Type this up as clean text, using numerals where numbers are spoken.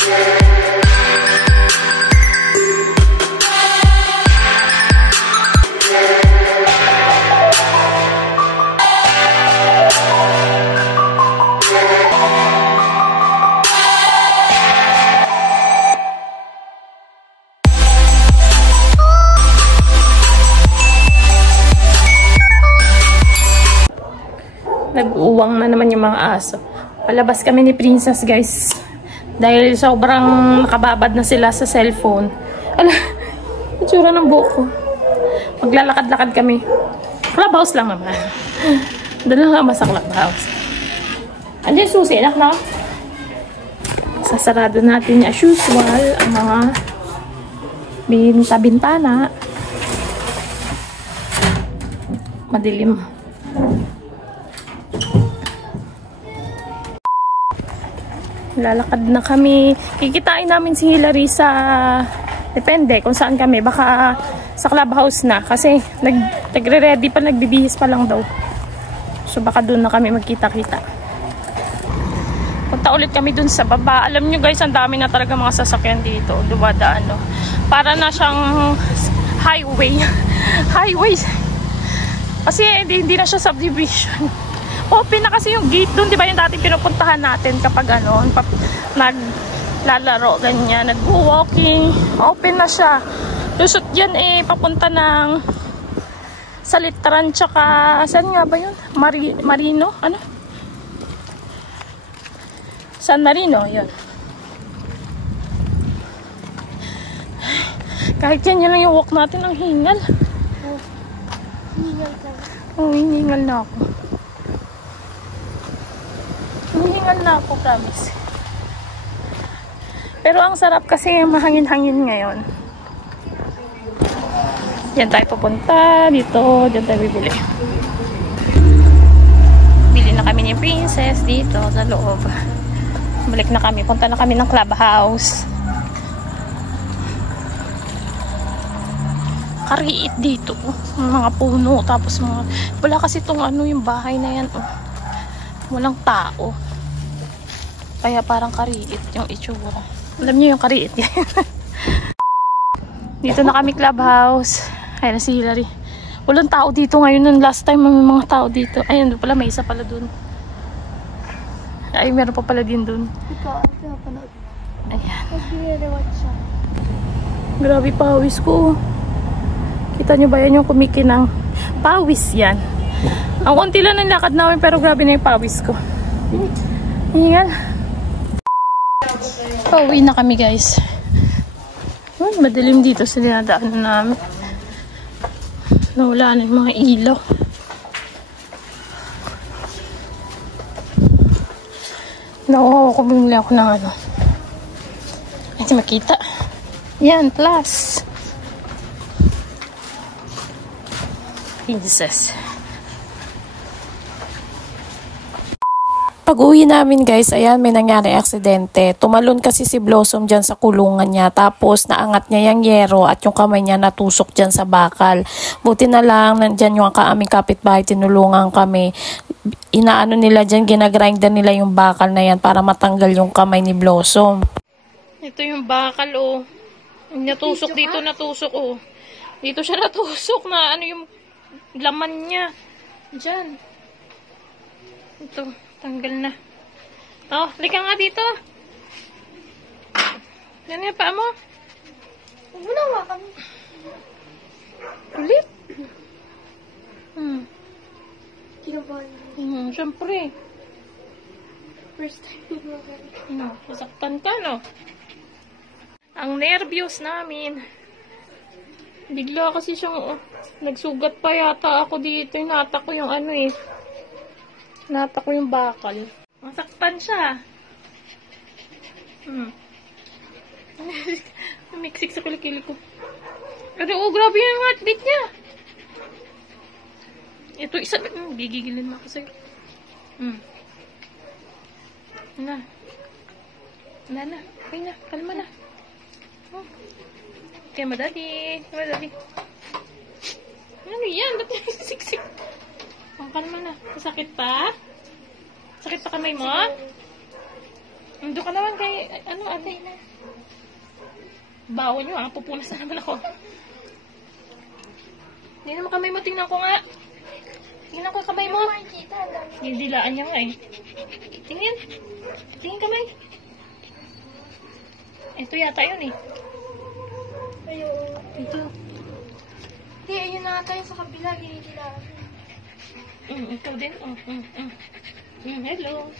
Nag-uwang na naman yung mga aso. Palabas kami ni Princess, guys. Dahil sobrang nakababad na sila sa cellphone. Ala, itsura ng buhok ko. Maglalakad-lakad kami. Clubhouse lang naman. Doon lang naman sa clubhouse. Andiyan susi, anak na. Sasarado natin as usual ang mga binta-bintana. Madilim. Lalakad na kami. Kikitain namin si Hilary sa depende kung saan kami. Baka sa clubhouse na. Kasi nagre-ready pa, nagbibihis pa lang daw. So baka doon na kami magkita-kita. Punta ulit kami doon sa baba. Alam nyo guys, ang dami na talaga mga sasakyan dito. Dumadaan, no? Para na siyang highway. Highway. Kasi hindi na siya subdivision. Open na kasi yung gate doon, di ba yung dati pinupuntahan natin kapag ano, naglalaro, ganyan, nag-walking. Open na siya. Lusot yan papunta ng Salitran, tsaka, saan nga ba yun? Marino? Ano? San Marino, yun. Kahit yan lang yung walk natin, ang hingal. Hiningal ka. Oo, hiningal na ako. Hiningal na ako, promise. Pero ang sarap kasi mahangin-hangin ngayon. Diyan tayo pupunta. Dito, diyan tayo bibili. Bili na kami ni Princess dito sa loob. Balik na kami. Punta na kami ng clubhouse. Kariit dito. Mga puno. Tapos mga... Wala kasi itong ano yung bahay na yan. Walang tao. Kaya parang kariit yung itsura. Alam niyo yung kariit yan. Dito na kami clubhouse. Ayan na si Hilary. Walang tao dito ngayon. Nung last time may mga tao dito. Ayun pala, may isa pala dun. Ay, meron pa pala din dun. Ikaw, ito panood. Ayan. Mag-rewatch siya. Grabe pawis ko. Kita nyo ba yan yung kumikinang pawis yan. Ang konti lang ng lakad namin pero grabe na yung pawis ko. Ayan. Pauwi na kami guys. Ay, madilim dito sa dinadaanan namin. Nawala na yung mga ilaw. Nakuha ko bumili ako ng ano. Ay, makita. Yan, plus. Princess. Pag-uwi namin guys, ayan, may nangyari aksidente. Tumalon kasi si Blossom dyan sa kulungan niya. Tapos naangat niya yung yero at yung kamay niya natusok dyan sa bakal. Buti na lang, nandyan yung aming kapitbahay, tinulungan kami. Inaano nila dyan, ginagrinder nila yung bakal na yan para matanggal yung kamay ni Blossom. Ito yung bakal, oh. Natusok dito, natusok, oh. Dito siya natusok na ano yung laman niya. Dyan. Ito. Tanggal na. Oh, lika nga dito. Yan nga, paa mo. Huwag mo na kami. Ulit. Kinabahan. Siyempre. First time mo. Sasaktan ka, no? Ang nervyos namin. Bigla kasi siyang, nagsugat pa yata ako dito. Nata ko yung ano eh. Nata ko yung bakal. Masaktan siya. Miksik sa kilikili ko. Pero oh, grabe yung heartbeat niya. Ito isa. Gigigilin mo ako sa'yo. Na. Okay na. Kalma na. Okay, madali. Ano yan? Ba't yung siksik? Kalma na. Sakit pa? Sakit pa kamay mo? Doon ka naman kay, ano, ate. Bawal nyo, pupunas na naman ako. Hindi naman kamay mo, tingnan ko nga. Tingnan ko yung kamay mo. Makikita, ang dami. Yung dilaan niya nga eh. Tingin. Tingin kamay. Ito yata yun eh. Ayun. Ito. Hindi, ayun na tayo sa kabila. Ginigilaan. Ikaw din. Hello.